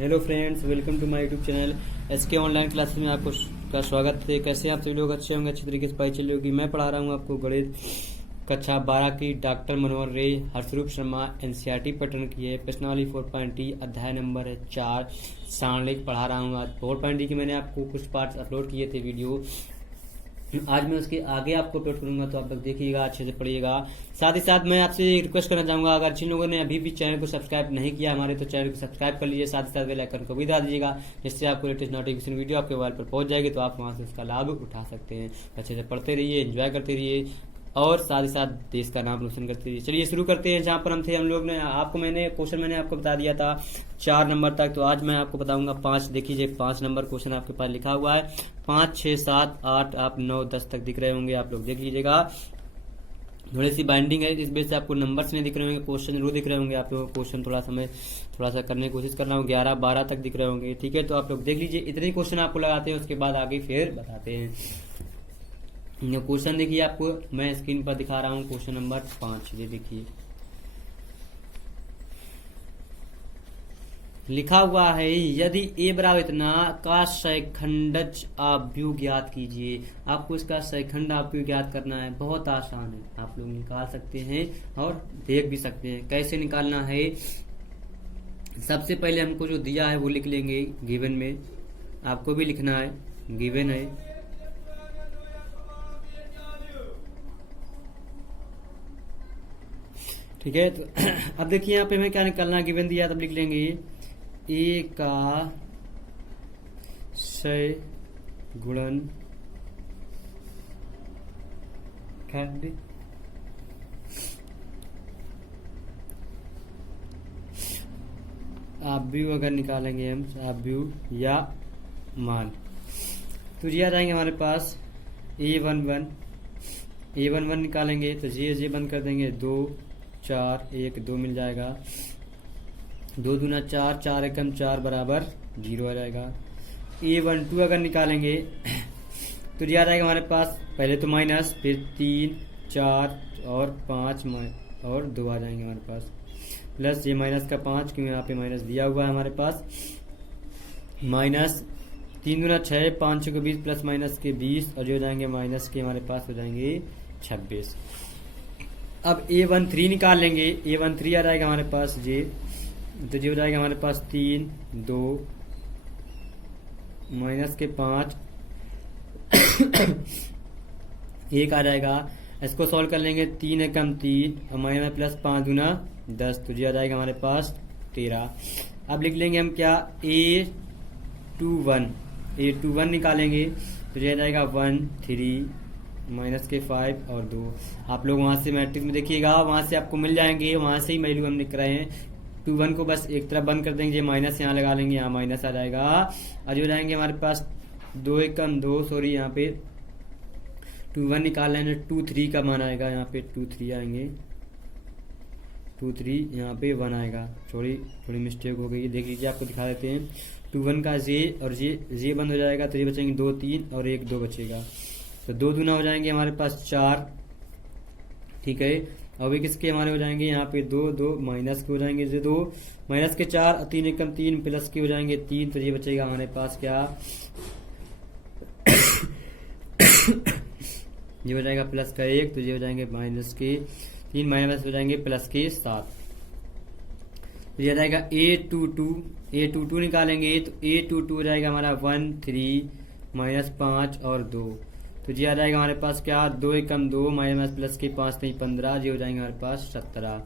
Hello friends, welcome to my YouTube channel SK online classes में आपको का स्वागत है। कैसे आप सभी लोग अच्छे होंगे, अच्छी तरीके से पढ़ाई चली होगी। मैं पढ़ा रहा हूँ आपको गणित कक्षा 12 की डॉक्टर मनोहर रे हर्षरूप शर्मा एनसीईआरटी पैटर्न की है। प्रश्नावली 4.टी अध्याय नंबर है 4 सारणिक पढ़ा रहा हूँ। आज 4.टी की मैंने आपको कुछ पार्ट्स अपलोड किए थे वीडियो, आज मैं उसके आगे आपको अपलोड करूंगा, तो आप लोग देखिएगा, अच्छे से पढ़िएगा। साथ ही साथ मैं आपसे रिक्वेस्ट करना चाहूंगा, अगर जिन लोगों ने अभी भी चैनल को सब्सक्राइब नहीं किया हमारे, तो चैनल को सब्सक्राइब कर लीजिए। साथ ही साथ बेल आइकन को भी दबा दीजिएगा, जिससे आपको लेटेस्ट नोटिफिकेशन वीडियो आपके मोबाइल पर पहुंच जाएगी, तो आप वहां से उसका लाभ उठा सकते हैं। अच्छे से पढ़ते रहिए, एंजॉय करते रहिए और साथ ही साथ देश का नाम रोशन करते रहिए। चलिए शुरू करते हैं। जहां पर हम थे, हम लोग ने क्वेश्चन मैंने आपको बता दिया था 4 नंबर तक, तो आज मैं आपको बताऊंगा 5। देखिए 5 नंबर क्वेश्चन आपके पास लिखा हुआ है। 5, 6, 7, 8, आप 9, 10 तक दिख रहे होंगे, आप लोग देख लीजिएगा। थोड़ी सी बाइंडिंग है, इस वजह से आपको नंबर्स नहीं दिख रहे होंगे, क्वेश्चन जरूर दिख रहे होंगे। आप लोगों को क्वेश्चन थोड़ा सा करने की कोशिश कर रहा हूँ। 11, 12 तक दिख रहे होंगे, ठीक है। तो आप लोग देख लीजिए, इतने क्वेश्चन आपको लगाते हैं, उसके बाद आगे फिर बताते हैं। क्वेश्चन देखिए, आपको मैं स्क्रीन पर दिखा रहा हूँ। क्वेश्चन नंबर 5, ये देखिए लिखा हुआ है, यदि a बराबर इतना का शैखंडज आव्यूह ज्ञात कीजिए। आपको इसका शैखंड आव्यूह ज्ञात करना है, बहुत आसान है, आप लोग निकाल सकते हैं और देख भी सकते हैं। कैसे निकालना है, सबसे पहले हमको जो दिया है वो लिख लेंगे गिवन में। आपको भी लिखना है, गिवन है, ठीक है। तो अब देखिए यहाँ पे हमें क्या निकालना है, गिवन दिया, तब लिख लेंगे ए का शय गुणन खंड आव्यूह अगर निकालेंगे हम, आव्यूह या मान, तो ये आ जाएंगे हमारे पास a11 निकालेंगे तो जे बंद कर देंगे, 2, 4, 1, 2 मिल जाएगा। 2 दूना 4, 4 एकम 4 बराबर 0 आ जाएगा। a12 अगर निकालेंगे तो ये आ जाएगा हमारे पास, पहले तो माइनस, फिर 3, 4 और 5 और 2 आ जाएंगे हमारे पास, प्लस ये माइनस का 5, क्योंकि यहाँ पे माइनस दिया हुआ है हमारे पास। माइनस 3 दूना 6, 5 को 20, प्लस माइनस के 20, और जो हो जाएंगे माइनस के हमारे पास हो जाएंगे 26। अब a13 निकाल लेंगे, a13 आ जाएगा हमारे पास जे, तो जो हो जाएगा हमारे पास 3, 2 माइनस के 5 1 आ जाएगा। इसको सॉल्व कर लेंगे, 3 एकम 3 और माइनस प्लस 5 दूना 10, तो जो आ जाएगा हमारे पास 13। अब लिख लेंगे हम क्या, a21 निकालेंगे तो जो आ जाएगा 1, 3 माइनस के 5 और 2। आप लोग वहां से मैट्रिक्स में देखिएगा, वहां से आपको मिल जाएंगे, वहां से ही वैल्यू हम लिख रहे हैं। 21 को बस एक तरफ बंद कर देंगे, माइनस यहाँ लगा लेंगे, यहाँ माइनस आ जाएगा, और जो जाएंगे हमारे पास 2 एकम 2, सॉरी यहाँ पे 21 निकाल लेंगे, 2, 3 का मान आएगा, यहाँ पे 2, 3 आएंगे, 2, 3 यहाँ पे 1 आएगा। थोड़ी मिस्टेक हो गई, देख लीजिए, आपको दिखा देते हैं। 21 का जे और जे बंद हो जाएगा, तो ये बचेंगे 2, 3 और 1, 2 बचेगा, तो 2 दूना हो जाएंगे हमारे पास 4, ठीक है। और भी किसके हमारे हो जाएंगे, यहाँ पे 2 माइनस के हो जाएंगे, 2 माइनस के 4 और 3 एकम 3 प्लस के हो जाएंगे 3, तो ये बचेगा हमारे पास क्या ये हो जाएगा प्लस का 1, तो ये हो जाएंगे माइनस के 3, माइनस हो जाएंगे प्लस के 7, तो ये जाएगा a22 निकालेंगे तो a22 हो जाएगा हमारा 1, 3 माइनस 5 और 2, तो जी आ जाएगा हमारे पास क्या, 2 एकम 2 माइनस प्लस के 5 नहीं 15, जी हो जाएंगे हमारे पास 17।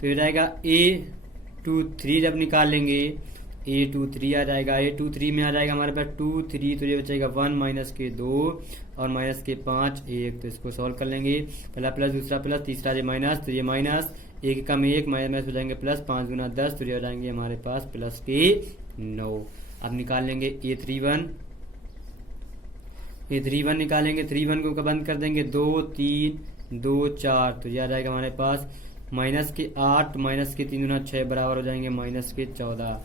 तो ये जाएगा a23 जब निकाल लेंगे, a23 आ जाएगा, a23 में आ जाएगा हमारे पास 2, 3, तो ये बचेगा 1 माइनस के 2 और माइनस के 5 1, तो इसको सॉल्व कर लेंगे, पहला प्लस दूसरा प्लस तीसरा ये माइनस, तो ये माइनस 1 एकम 1 माइनस हो जाएंगे प्लस 5 गुना 10, तो ये हो जाएंगे हमारे पास प्लस के 9। अब निकाल लेंगे a31 निकालेंगे, 31 को बंद कर देंगे, 2, 3, 2, 4, तो ये आ जाएगा हमारे पास माइनस के 8 माइनस के 3 गुना 6 बराबर हो जाएंगे माइनस के 14।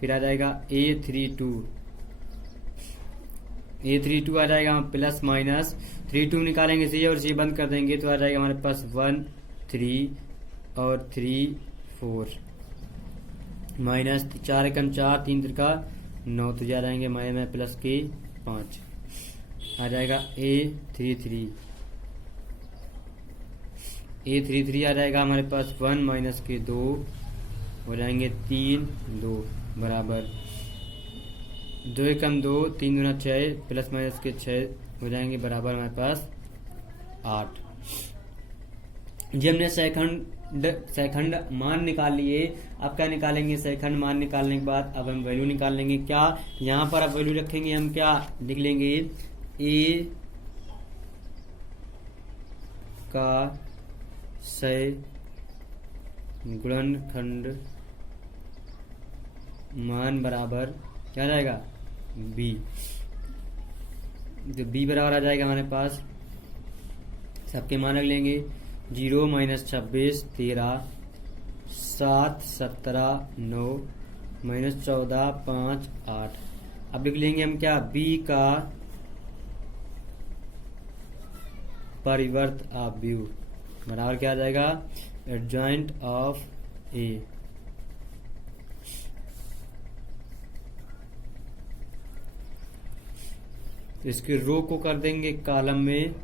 फिर आ जाएगा a32 आ जाएगा प्लस माइनस 32 निकालेंगे सी और सी बंद कर देंगे, तो आ जाएगा हमारे पास 1, 3 और 3, 4। माइनस 4 एकम 4, 3 त्रिका 9, तो जा जाएंगे में प्लस के 5 आ जाएगा A33 आ जाएगा हमारे पास 1 माइनस के 2 हो जाएंगे 3, 2 बराबर 2 एकम 2, 3 गुना 6 प्लस माइनस के 6 हो जाएंगे बराबर हमारे पास 8। जी हमने सेकंड मान निकाल लिए। अब क्या निकालेंगे, सेकंड मान निकालने के बाद अब हम वैल्यू निकाल लेंगे। क्या यहाँ पर अब वैल्यू रखेंगे, हम क्या लिख लेंगे A का सय गुणनखंड मान बराबर क्या जाएगा B, तो B बराबर आ जाएगा हमारे पास, सबके मान रख लेंगे 0 माइनस 26 13 7 17 9 माइनस 14 5 8। अब लिख लेंगे हम क्या B का परिवर्त ऑफ व्यू बराबर क्या आ जाएगा एडजॉइंट ऑफ A। तो इसके रो को कर देंगे कॉलम में,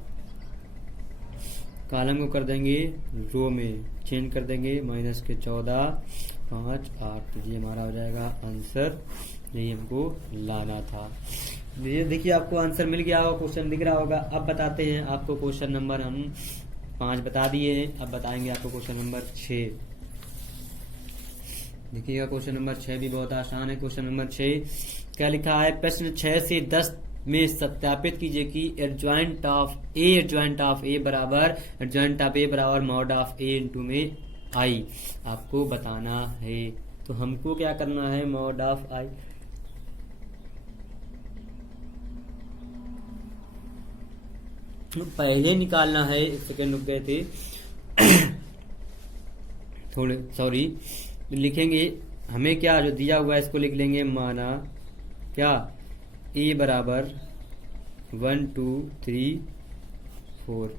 कॉलम को कर देंगे रो में, चेंज कर देंगे माइनस के 14 5 8। तो ये हमारा हो जाएगा आंसर, यही हमको लाना था। ये देखिए आपको आंसर मिल गया होगा, क्वेश्चन दिख रहा होगा। अब बताते हैं आपको क्वेश्चन नंबर, हम 5 बता दिए हैं, अब बताएंगे आपको क्वेश्चन नंबर 6। देखिएगा क्वेश्चन नंबर 6 भी बहुत आसान है। क्वेश्चन नंबर 6 क्या लिखा है, प्रश्न 6 से 10 में सत्यापित कीजिए कि एडजॉइंट ऑफ ए बराबर मॉड ऑफ ए इंटू में आई, आपको बताना है। तो हमको क्या करना है, मॉड ऑफ आई पहले निकालना है। 1 सेकेंड रुक गए थे थोड़े, सॉरी। लिखेंगे हमें क्या जो दिया हुआ है इसको लिख लेंगे, माना क्या ए बराबर 1 2 3 4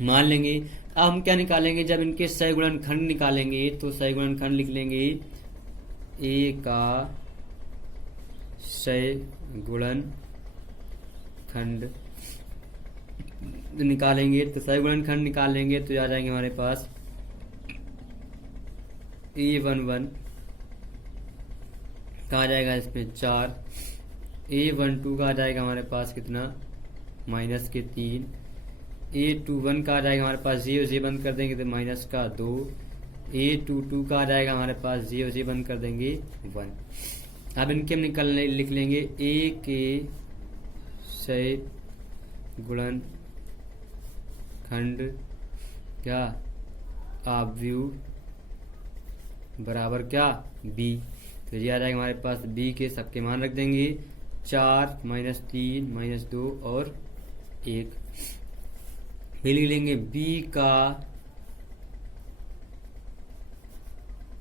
मान लेंगे। अब हम क्या निकालेंगे, जब इनके सह गुणनखंड निकालेंगे तो सह गुणनखंड लिख लेंगे ए का सह गुणनखंड निकालेंगे, तो सह गुणनखंड निकालेंगे तो आ जाएंगे हमारे पास A11 का आ जाएगा इसमें 4, A12 का आ जाएगा हमारे पास कितना माइनस के 3, A21 का आ जाएगा हमारे पास 0 से बंद कर देंगे तो माइनस का 2, A22 का आ जाएगा हमारे पास 0 से बंद कर देंगे 1। अब इनके हम निकलने लिख लेंगे A के सह गुणनखंड क्या ऑब्व्यू बराबर क्या B। तो ये आ जाएगा हमारे पास B के सबके मान रख देंगे 4 माइनस 3 माइनस 2 और 1। फिर लिख लेंगे B का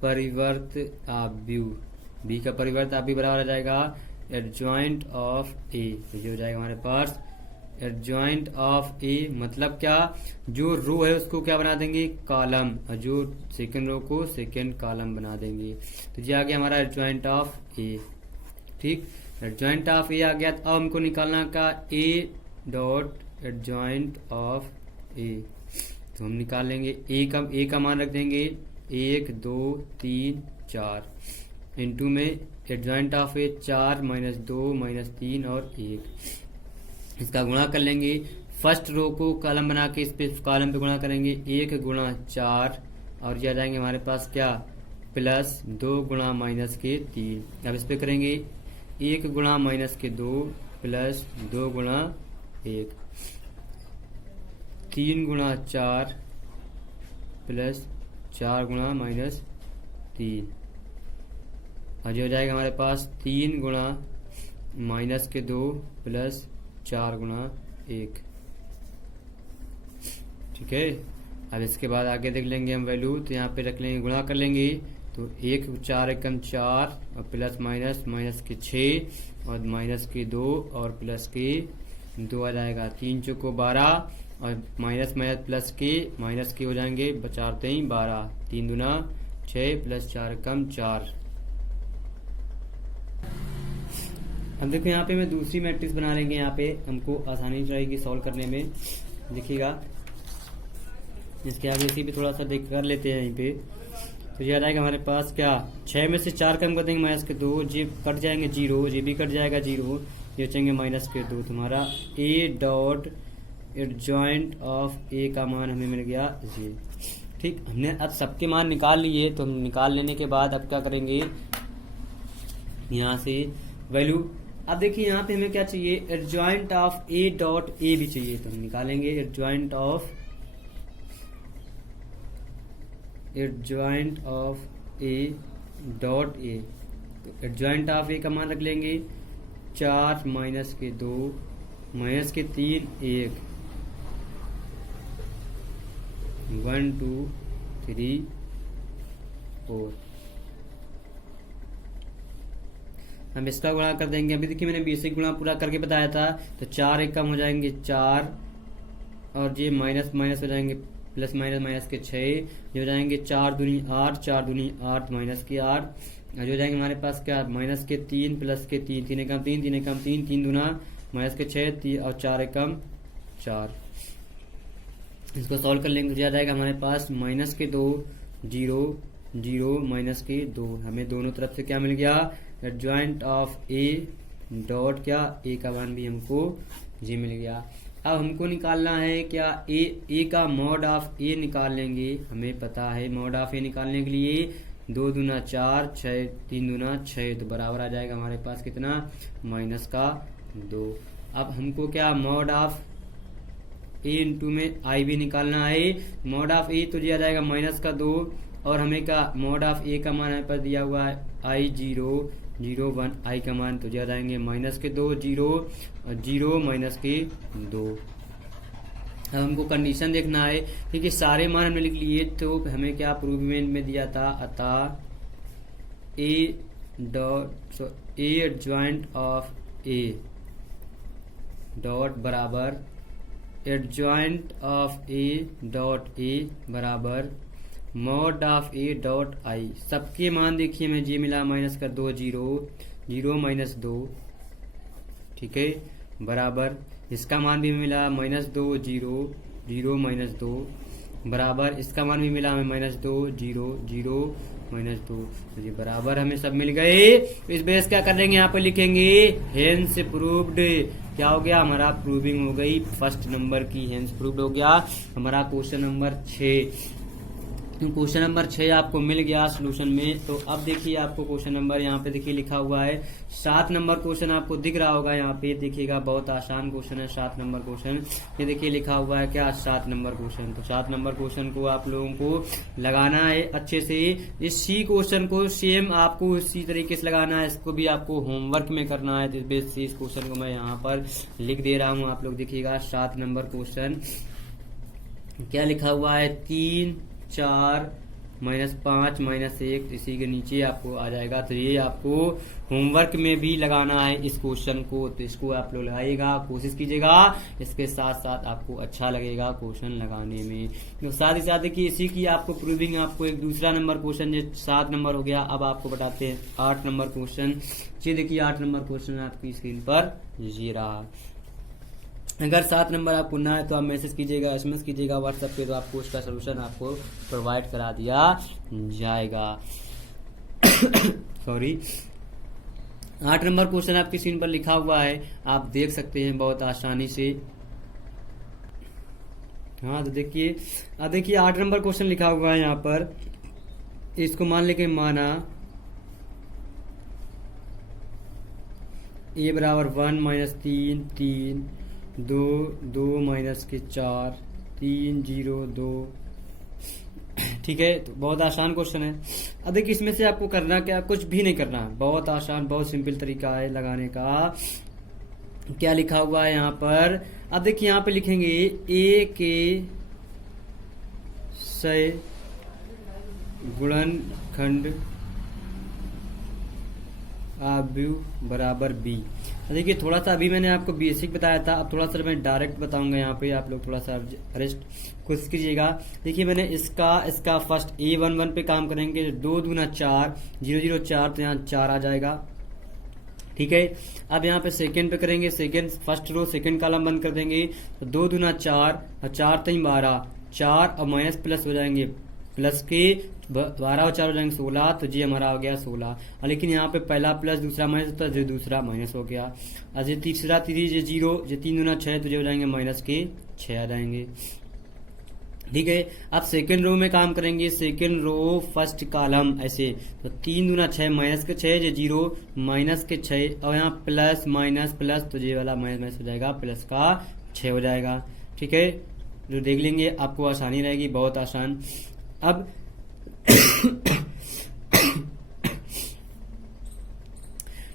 परिवर्त ऑब्व्यू, B का परिवर्त ऑब्व्यू बराबर आ जाएगा एडजॉइंट ऑफ A। तो ये हो जाएगा हमारे पास एडजॉइंट ऑफ ए, मतलब क्या जो रो है उसको क्या बना देंगे कॉलम, और जो सेकंड रो को सेकंड कॉलम बना देंगे। तो ये आ गया हमारा एडजॉइंट ऑफ ए। ठीक, एडजॉइंट ऑफ ए आ गया। अब हमको निकालना का ए डॉट एडजॉइंट ऑफ ए, तो हम निकाल लेंगे ए का मान रख देंगे 1 2 3 4 इंटू में adjoint of A 4 minus 2 minus 3 और 1, इसका गुणा कर लेंगे। फर्स्ट रो को कॉलम बना के इस पे कॉलम पे गुणा करेंगे 1 गुणा 4 और ये आ जाएंगे हमारे पास क्या प्लस 2 गुणा माइनस के 3। अब इस पे करेंगे 1 गुणा माइनस के 2 प्लस 2 गुणा 1, 3 गुणा 4 प्लस 4 गुणा माइनस 3, और ये हो जाएगा हमारे पास 3 गुणा माइनस के 2 प्लस 4 गुणा 1। ठीक है, अब इसके बाद आगे देख लेंगे हम वैल्यू, तो यहाँ पे रख लेंगे गुणा कर लेंगे तो 1 4 एकम 4 और प्लस माइनस माइनस के 6 और माइनस के 2 और प्लस के 2 आ जाएगा 3 चौको 12 और माइनस माइनस प्लस के माइनस के हो जाएंगे बचाते ही 12, 3 दूना 6 प्लस 4 कम 4। अब देखो यहाँ पे मैं दूसरी मैट्रिक्स बना लेंगे, यहाँ पे हमको आसानी रहेगी सॉल्व करने में। देखिएगा इसके आगे इसी पे थोड़ा सा देख कर लेते हैं। यहीं पे तो याद आएगा हमारे पास क्या, 6 में से 4 कम कर देंगे माइनस के 2, जी कट जाएंगे 0, ये भी कट जाएगा 0, ये बचेंगे माइनस के 2। तुम्हारा ए डॉट एडजॉइंट ऑफ ए का मान हमें मिल गया ये। ठीक, हमने अब सबके मान निकाल लिए, तो हम निकाल लेने के बाद अब क्या करेंगे, यहाँ से वैल्यू। अब देखिए यहाँ पे हमें क्या चाहिए, एडजॉइंट ऑफ ए डॉट ए भी चाहिए, तो हम निकालेंगे एडजॉइंट ऑफ ए डॉट ए। तो एडजॉइंट ऑफ ए का मान रख लेंगे 4 माइनस के 2 माइनस के 3 1, 1 2 3 4। हम इसका गुणा कर देंगे। अभी देखिए मैंने बेसिक गुणा पूरा करके बताया था, तो 4 एक कम हो जाएंगे 4, और ये माइनस माइनस हो जाएंगे प्लस माइनस माइनस के 6, ये हो जाएंगे 4 दूनी 8, 4 दूनी 8 माइनस के 8, और जो जाएंगे हमारे पास क्या, माइनस के 3 प्लस के 3, 3 एकम 3, 3 एकम 3, 3 दूना माइनस के 6 और 4 एकम 4। इसको सॉल्व कर लेंगे तो आ जाएगा हमारे पास माइनस के 2 0 0 माइनस के 2। हमें दोनों तरफ से क्या मिल गया, एडजॉइंट ऑफ ए डॉट क्या, ए का मान भी हमको जी मिल गया। अब हमको निकालना है क्या, ए का मॉड ऑफ ए निकाल लेंगे। हमें पता है मॉड ऑफ ए निकालने के लिए 2 दूना 4, 6 3 दूना 6, तो बराबर आ जाएगा हमारे पास कितना, माइनस का 2। अब हमको क्या, मॉड ऑफ ए इंटू में आई भी निकालना है। मॉड ऑफ ए तो दिया जाएगा माइनस का 2, और हमें का मॉड ऑफ ए का मान यहाँ पर दिया हुआ है आई 0 0 1, आई का मान तो दिया जाएंगे माइनस के 2 0 और 0 माइनस के 2। अब हमको कंडीशन देखना है, क्योंकि सारे मान हमने लिख लिए, तो हमें क्या प्रूवमेंट में दिया था, अतः A adjoint of A dot बराबर adjoint of A dot A बराबर mod of A dot I. सबके मान देखिए हमें जी मिला माइनस का 2 0 0 माइनस 2, ठीक है, बराबर इसका मान भी मिला माइनस 2 0 0 माइनस 2, बराबर इसका मान भी मिला हमें माइनस 2 0 0 माइनस 2, तो ये बराबर हमें सब मिल गए। तो इस बेस क्या कर देंगे, यहाँ पर लिखेंगे हेंस प्रूव्ड। क्या हो गया, हमारा प्रूविंग हो गई फर्स्ट नंबर की, हेंस प्रूव्ड हो गया हमारा क्वेश्चन नंबर 6। क्वेश्चन नंबर 6 आपको मिल गया सोल्यूशन में। तो अब देखिए आपको क्वेश्चन नंबर यहाँ पे देखिए लिखा हुआ है 7 नंबर क्वेश्चन आपको दिख रहा होगा, यहाँ पे देखिएगा बहुत आसान क्वेश्चन है 7 नंबर क्वेश्चन। ये देखिए लिखा हुआ है क्या, 7 नंबर क्वेश्चन। तो 7 नंबर क्वेश्चन को आप लोगों को लगाना है अच्छे से। इसी क्वेश्चन को सेम आपको इसी तरीके से लगाना है, इसको भी आपको होमवर्क में करना है। इस क्वेश्चन को मैं यहाँ पर लिख दे रहा हूँ, आप लोग देखिएगा 7 नंबर क्वेश्चन क्या लिखा हुआ है, 3 4 माइनस 5 माइनस 1, इसी के नीचे आपको आ जाएगा। तो ये आपको होमवर्क में भी लगाना है इस क्वेश्चन को, तो इसको आप लोग लगाइएगा, कोशिश कीजिएगा, इसके साथ साथ आपको अच्छा लगेगा क्वेश्चन लगाने में। तो साथ ही साथ देखिए इसी की आपको प्रूविंग, आपको एक दूसरा नंबर क्वेश्चन जो 7 नंबर हो गया, अब आपको बताते हैं 8 नंबर क्वेश्चन। ये देखिए 8 नंबर क्वेश्चन आपकी स्क्रीन पर ये रहा। अगर 7 नंबर आपको ना है तो आप मैसेज कीजिएगा, SMS कीजिएगा व्हाट्सएप पे, तो आपको उसका सोल्यूशन आपको प्रोवाइड करा दिया जाएगा। सॉरी, 8 नंबर क्वेश्चन आपकी स्क्रीन पर लिखा हुआ है, आप देख सकते हैं बहुत आसानी से। हाँ तो देखिए, अब देखिए 8 नंबर क्वेश्चन लिखा हुआ है यहाँ पर, इसको मान लेके माना ए बराबर 1 माइनस 3 3 2 2 माइनस के 4 3 0 2, ठीक है। तो बहुत आसान क्वेश्चन है। अब देखिए इसमें से आपको करना क्या, कुछ भी नहीं करना, बहुत आसान बहुत सिंपल तरीका है लगाने का। क्या लिखा हुआ है यहाँ पर, अब देखिए यहाँ पे लिखेंगे ए के सय गुणनखंड आव्यू बराबर बी। देखिए थोड़ा सा अभी मैंने आपको बेसिक बताया था, अब थोड़ा सा मैं डायरेक्ट बताऊंगा। यहाँ पे आप लोग थोड़ा सा रेस्ट कुछ कीजिएगा। देखिए मैंने इसका फर्स्ट A11 पे काम करेंगे, 2 दूना 4, 0 0 4, तो यहाँ 4 आ जाएगा। ठीक है, अब यहाँ पे सेकंड पे करेंगे, second first row second column बंद कर देंगे, तो 2 दूना 4 और 4 3 12, 4 और माइनस प्लस हो जाएंगे, प्लस के 12 और 4 हो जाएंगे 16, तो जी हमारा हो गया 16। और लेकिन यहाँ पे पहला प्लस दूसरा माइनस होता है, जो दूसरा माइनस हो गया। और जो तीसरा 3 जो 0, जो 3 दूना 6, तो जो हो जाएंगे माइनस के 6 आ जाएंगे। ठीक है, अब सेकंड रो में काम करेंगे, सेकंड रो फर्स्ट कॉलम ऐसे, तो 3 दूना 6 माइनस के 6, जो 0 माइनस के 6, और यहाँ प्लस माइनस प्लस, तो ये वाला माइनस हो जाएगा, प्लस का 6 हो जाएगा। ठीक है, जो देख लेंगे आपको आसानी रहेगी, बहुत आसान। अब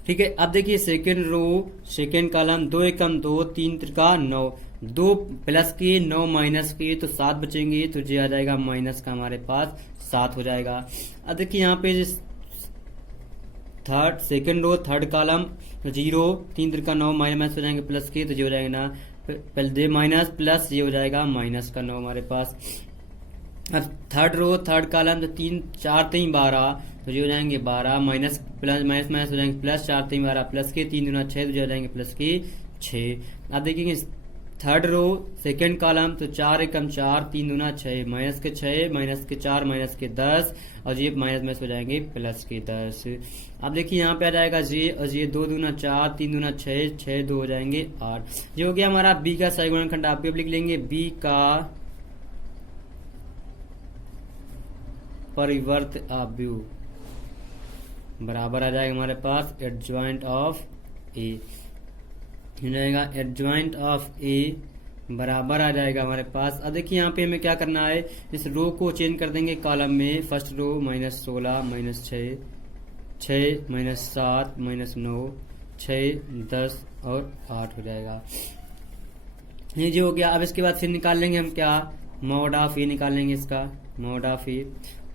ठीक है, अब देखिए सेकंड रो सेकंड कॉलम, 2 एकम 2, 3 त्रिका 9, 2 प्लस के 9 माइनस के, तो 7 बचेंगे, तो ये आ जाएगा माइनस का हमारे पास 7 हो जाएगा। अब देखिए यहाँ पे third second row third column, तो 0 3 त्रिका 9 माइनस हो जाएंगे प्लस के, तो ये हो जाएगा ना पहले माइनस प्लस, ये हो जाएगा माइनस का 9 हमारे पास। अब थर्ड रो थर्ड कॉलम, तो 3 4 3 12, तो ये हो जाएंगे 12, माइनस प्लस माइनस माइनस हो जाएंगे प्लस, 4 3 12 प्लस के 3 दूना 6, तो ये हो जाएंगे प्लस के 6। अब देखेंगे थर्ड रो सेकंड कॉलम, तो 4 एकम 4, 3 दूना 6, माइनस के 6 माइनस के 4 माइनस के 10, और ये माइनस माइनस हो जाएंगे प्लस के 10। अब देखिए यहाँ पे आ जाएगा जी, और ये 2 दूना 4, 3 दूना 6, 6 2 हो जाएंगे 8। ये हो गया हमारा बी का सही गुणनखंड। आप लिख लेंगे बी का परिवर्त आव्यूह बराबर आ जाएगा हमारे पास एडजॉइंट ऑफ ए, हो जाएगा एडजॉइंट ऑफ ए बराबर आ जाएगा हमारे पास। अब देखिए यहाँ पे हमें क्या करना है, इस रो को चेंज कर देंगे कॉलम में। फर्स्ट रो -16 -6 6 -7 -9 6 10 और 8 हो जाएगा। ये जो हो गया। अब इसके बाद फिर निकाल लेंगे हम क्या, मॉड ऑफ ए निकाल लेंगे इसका, mod of A.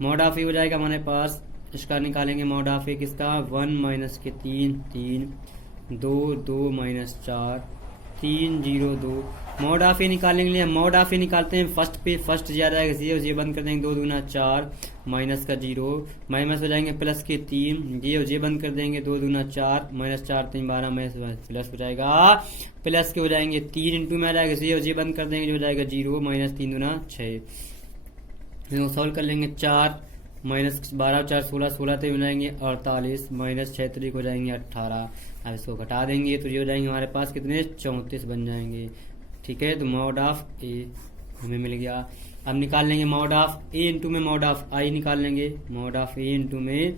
Mod of A हो जाएगा हमारे पास, इसका निकालेंगे मॉड ऑफ ए किसका, 1 माइनस के 3 3 2 2 -4 3 0 2। मॉड ऑफ ए निकालने के लिए मॉड ऑफ ए निकालते हैं फर्स्ट पे, फर्स्ट जा जाएगा ये बंद कर देंगे, 2 दूना 4 माइनस का 0 माइनस हो जाएंगे प्लस के 3, ये बंद कर देंगे, 2 दूना 4 -4 3 12 माइनस प्लस हो जाएगा, प्लस के हो जाएंगे 3 इंटू में आ जाएगा, ये बंद कर देंगे, जो हो जाएगा 0 -3 दूना 6। सॉल्व कर लेंगे, 4 -12 4 16 16 तक हो जाएंगे 48 -6 तरीक हो जाएंगे 18। अब इसको घटा देंगे तो ये हो जाएंगे हमारे पास कितने, 34 बन जाएंगे। ठीक है, तो मॉड ऑफ ए हमें मिल गया। अब निकाल लेंगे मॉड ऑफ ए इंटू में मॉड ऑफ आई निकाल लेंगे, मॉड ऑफ ए इंटू में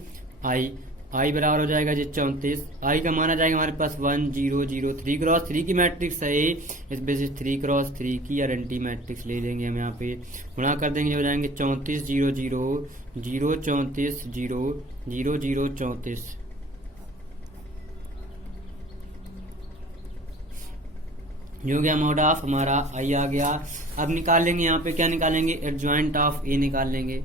आई बराबर हो जाएगा जी 34। आई का माना जाएगा हमारे पास 1 0 0 3 क्रॉस 3 की मैट्रिक्स है, इस बेसिस 3 क्रॉस 3 की गारंटी मैट्रिक्स ले लेंगे हम। यहाँ पे गुणा कर देंगे, हो जाएंगे 34 0 0 0 34 0 0 0 34। जो गया मॉड ऑफ हमारा आई आ गया। अब निकाल लेंगे यहाँ पे क्या निकालेंगे, एडजॉइंट ऑफ ए निकाल लेंगे,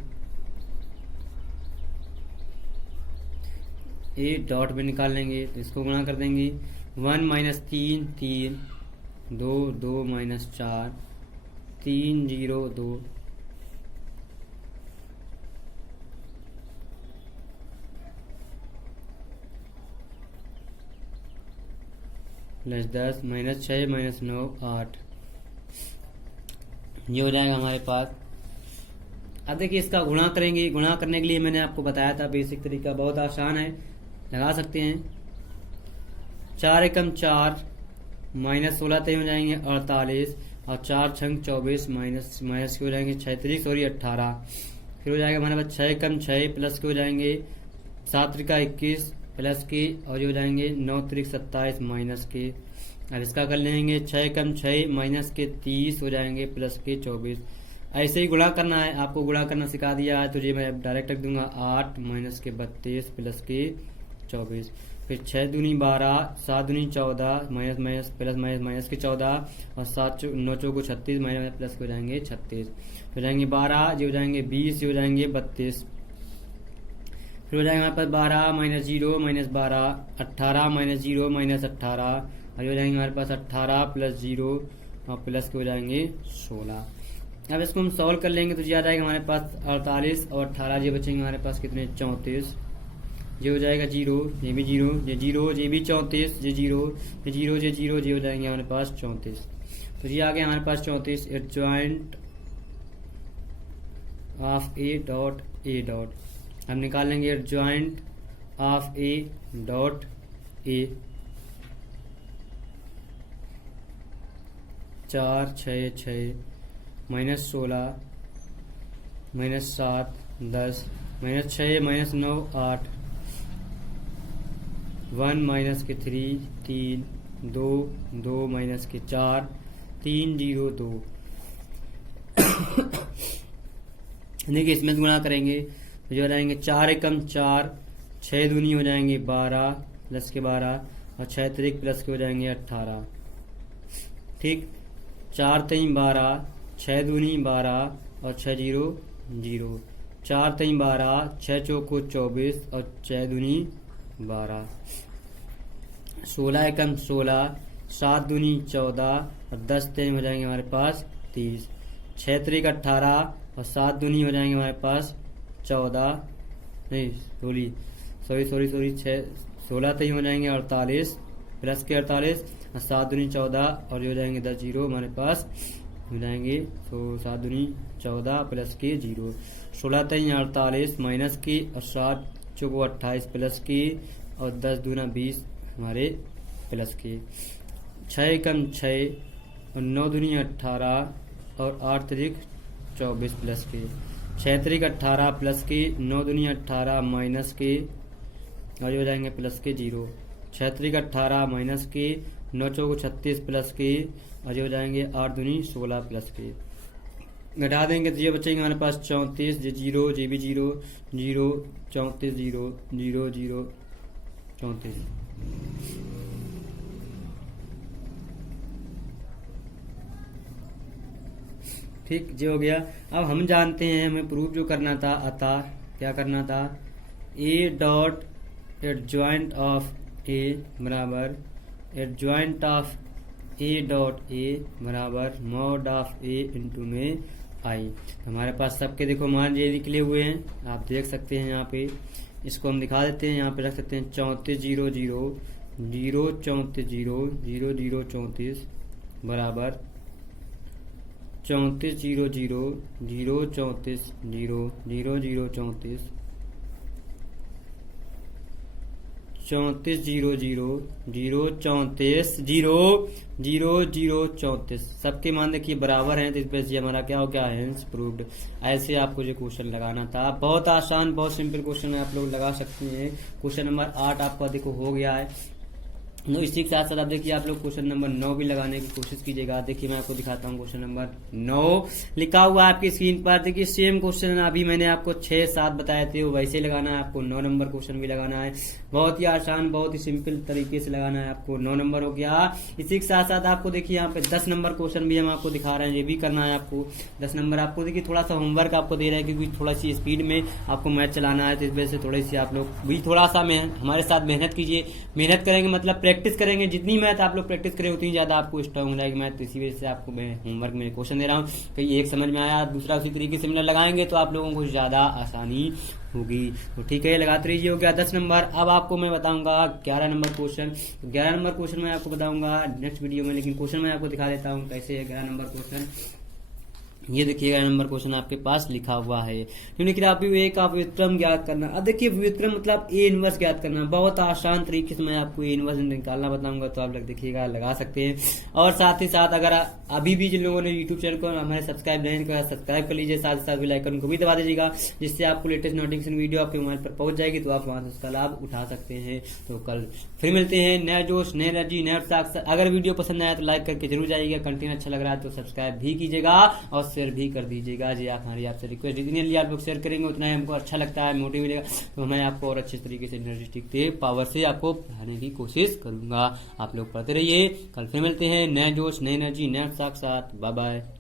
ए डॉट में निकाल लेंगे, तो इसको गुणा कर देंगे, 1 -3 3 2 2 -4 3 0 2 +10 -6 -9 8। ये हो जाएगा हमारे पास। अब देखिए इसका गुणा करेंगे, गुणा करने के लिए मैंने आपको बताया था बेसिक तरीका, बहुत आसान है, लगा सकते हैं। 4 एकम 4 -16 तय हो जाएंगे 48, और 4 छंग 24 माइनस के हो जाएंगे 36 सॉरी 18। फिर हो जाएगा हमारे पास 6 एकम 6 प्लस के हो जाएंगे 7 त्रिका 21 प्लस के, और ये हो जाएंगे 9 त्रिक 27 माइनस के। अब इसका कर लेंगे 6 एकम 6 माइनस के 30 हो जाएंगे प्लस के 24। ऐसे ही गुणा करना है, आपको गुणा करना सिखा दिया है, तो ये मैं डायरेक्ट रख दूंगा 8 माइनस के 32 प्लस के 24। फिर 6 दूनी 12 7 दूनी 14 minus minus plus minus minus के 14, और 7 9 चौको 36 माइनस प्लस हो जाएंगे 36, हो जाएंगे 12, ये हो जाएंगे 20, ये हो जाएंगे 32। फिर हो जाएगा हमारे पास 12 माइनस 0 माइनस 12, 18 माइनस 0 माइनस 18, और हो जाएंगे हमारे पास 18 प्लस 0 और प्लस के हो जाएंगे 16। अब इसको हम सॉल्व कर लेंगे तो ये आ जाएगा हमारे पास 48 और 18, ये बचेंगे हमारे पास कितने 34, ये हो जाएगा 0, ये भी 0, ये 0, ये भी 34, ये 0, ये 0, ये 0, ये हो जाएंगे हमारे पास 34। तो ये आ गया हमारे पास 34 adjoint of A dot A dot. हम निकाल लेंगे adjoint of A dot A, 4 6 6 minus 16 minus 7 10 minus 6 minus 9 8, 1 minus के 3 3 2 2 माइनस के 4 3 0 2। देखिए इसमें गुणा करेंगे तो जो हो जाएंगे 4 एकम 4, 6 दूनी हो जाएंगे 12 प्लस के 12 और 6 त्रिक प्लस के हो जाएंगे 18। ठीक, 4 3 12, 6 दूनी 12 और 6 0 0, 4 3 12, 6 चौको 24 और 6 दूनी 12, 16 एकम 16, 7 दूनी 14 और 10 3 हो जाएंगे हमारे पास 30, 6 त्रिक 18 और 7 दूनी हो जाएंगे हमारे पास 14, नहीं सॉरी 16 3 हो जाएंगे 48 प्लस के 48 और 7 दूनी 14 और ये हो जाएंगे 10 0 हमारे पास हो जाएंगे। तो 7 दूनी 14 प्लस के 0, 16 3 48 माइनस की और 7 चौको 28 प्लस की और 10 दूना 20 हमारे प्लस के, 6 एकम 6 और 9 दूनी 18 और 8 त्रिक 24 प्लस के, 6 त्रिक 18 प्लस की 9 दूनी 18 माइनस के और ये हो जाएंगे प्लस के 0, 6 त्रिक 18 माइनस के 9 चौको 36 प्लस के और ये हो जाएंगे 8 दूनी 16 प्लस के। घटा देंगे तो ये बचेंगे हमारे पास 34, ये 0, ये भी 0 0 34 0 0 0 34। ठीक, जो हो गया। अब हम जानते हैं हमें प्रूफ जो करना था क्या करना था, ए डॉट एडजॉइंट ऑफ ए बराबर adjoint of A dot A बराबर मॉड ऑफ ए इंटू में आई। हमारे पास सबके देखो मान ये निकले हुए हैं, आप देख सकते हैं यहाँ पे, इसको हम दिखा देते हैं, यहाँ पे रख सकते हैं 34 0 0 0 34 0 0 0 34 बराबर 34 0 0 0 34 0 0 0 34 34 0 0 0 34 0 0 0 34 सबके मान देखिए बराबर हैं, तो इस वजह से हमारा क्या हो गया, हेंस प्रूव्ड। ऐसे आपको जो क्वेश्चन लगाना था, बहुत आसान बहुत सिंपल क्वेश्चन है, आप लोग लगा सकते हैं। क्वेश्चन नंबर 8 आपका देखो हो गया है। इसी के साथ साथ आप देखिए आप लोग क्वेश्चन नंबर 9 भी लगाने की कोशिश कीजिएगा। देखिए मैं आपको दिखाता हूँ क्वेश्चन नंबर 9 लिखा हुआ है आपकी स्क्रीन पर। देखिए सेम क्वेश्चन अभी मैंने आपको 6-7 बताए थे, वो वैसे लगाना है आपको। 9 नंबर क्वेश्चन भी लगाना है, बहुत ही आसान बहुत ही सिंपल तरीके से लगाना है आपको। 9 नंबर हो गया। इसी के साथ साथ आपको देखिए यहाँ पे 10 नंबर क्वेश्चन भी हम आपको दिखा रहे हैं, ये भी करना है आपको। 10 नंबर आपको देखिए थोड़ा सा होमवर्क आपको दे रहे हैं, क्योंकि थोड़ा सी स्पीड में आपको मैथ चलाना है, तो इस वजह से थोड़ी सी आप लोग भी थोड़ा सा हमारे साथ मेहनत कीजिए। मेहनत करेंगे मतलब प्रैक्टिस करेंगे, जितनी मैथ आप लोग प्रैक्टिस करें उतनी ज्यादा आपको स्ट्रांग हो जाएगी मैथ। इसी वजह से आपको मैं होमवर्क में क्वेश्चन दे रहा हूँ, कहीं एक समझ में आया दूसरा उसी तरीके से लगाएंगे तो आप लोगों को ज्यादा आसानी होगी। तो ठीक है, लगाते रहिए। हो गया 10 नंबर। अब आपको मैं बताऊंगा 11 नंबर क्वेश्चन। 11 नंबर क्वेश्चन मैं आपको बताऊंगा नेक्स्ट वीडियो में, लेकिन क्वेश्चन मैं आपको दिखा देता हूँ कैसे है 11 नंबर क्वेश्चन। ये देखिए 11 नंबर क्वेश्चन आपके पास लिखा हुआ है, निम्नलिखित एक आप व्युत्क्रम ज्ञात करना। अब देखिए व्युत्क्रम मतलब ए इनवर्स ज्ञात करना, बहुत आसान तरीके से मैं आपको ए इनवर्स निकालना बताऊंगा, तो आप लोग देखिएगा लगा सकते हैं। और साथ ही साथ अगर अभी भी जिन लोगों ने यूट्यूब चैनल को हमारे सब्सक्राइब नहीं किया सब्सक्राइब कर लीजिए, साथ ही साथ बेल आइकन को भी दबा दीजिएगा, जिससे आपको लेटेस्ट नोटिफिकेशन वीडियो आपके मोबाइल पर पहुंच जाएगी, तो आप वहां से उसका लाभ उठा सकते हैं। तो कल फिर मिलते हैं, नया जोश नया एनर्जी नया उत्साह। अगर वीडियो पसंद आया तो लाइक करके जरूर जाइएगा, कंटेंट अच्छा लग रहा है तो सब्सक्राइब भी कीजिएगा और शेयर भी कर दीजिएगा। जी आप हमारी आपसे रिक्वेस्ट, जितनी आप लोग शेयर करेंगे उतना ही हमको अच्छा लगता है, मोटिव मिलेगा, तो मैं आपको और अच्छे तरीके से एनर्जेटिक पावर से आपको पढ़ाने की कोशिश करूंगा। आप लोग पढ़ते रहिए, कल फिर मिलते हैं, नए जोश नई एनर्जी नए उत्साह के साथ। Bye bye.